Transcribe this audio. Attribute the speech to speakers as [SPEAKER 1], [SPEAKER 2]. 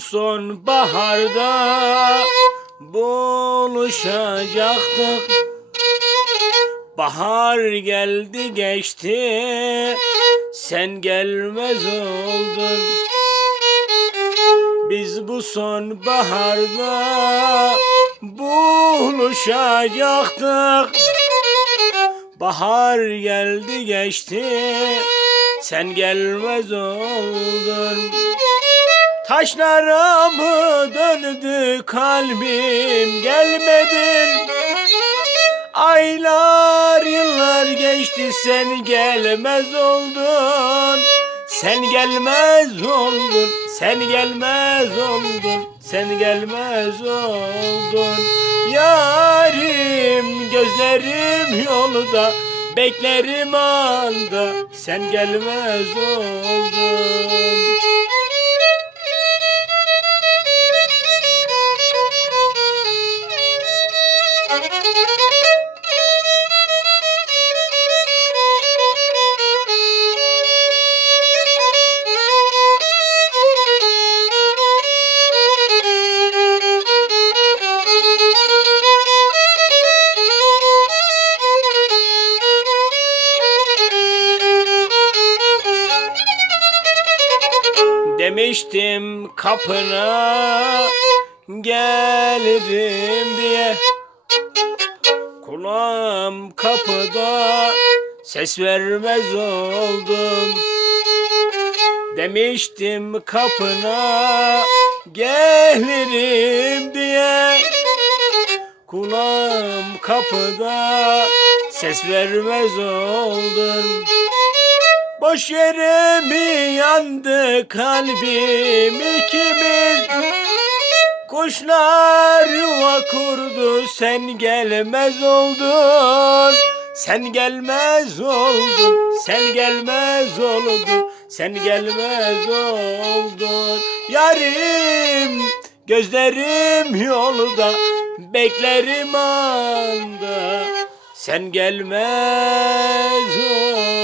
[SPEAKER 1] sonbaharda buluşacaktık. Bahar geldi geçti, sen gelmez oldun. Biz bu sonbaharda buluşacaktık. Bahar geldi geçti, sen gelmez oldun. Taşlara mı döndü kalbim? Gelmedin. Aylar yıllar geçti sen gelmez oldun. Sen gelmez oldun Sen gelmez oldun Sen gelmez oldun. Yarim gözlerim yolda Beklerim anda Sen gelmez oldun Demiştim kapına gelirim diye. Kulağım kapıda ses vermez oldum. Demiştim kapına gelirim diye. Kulağım kapıda ses vermez oldum. Boş yere mi yandı kalbim ikimiz. Kuşlar yuva kurdu sen gelmez oldun. Sen gelmez oldun sen gelmez oldun. Sen gelmez oldun. Yarim gözlerim yolda Beklerim anda. Sen gelmez oldun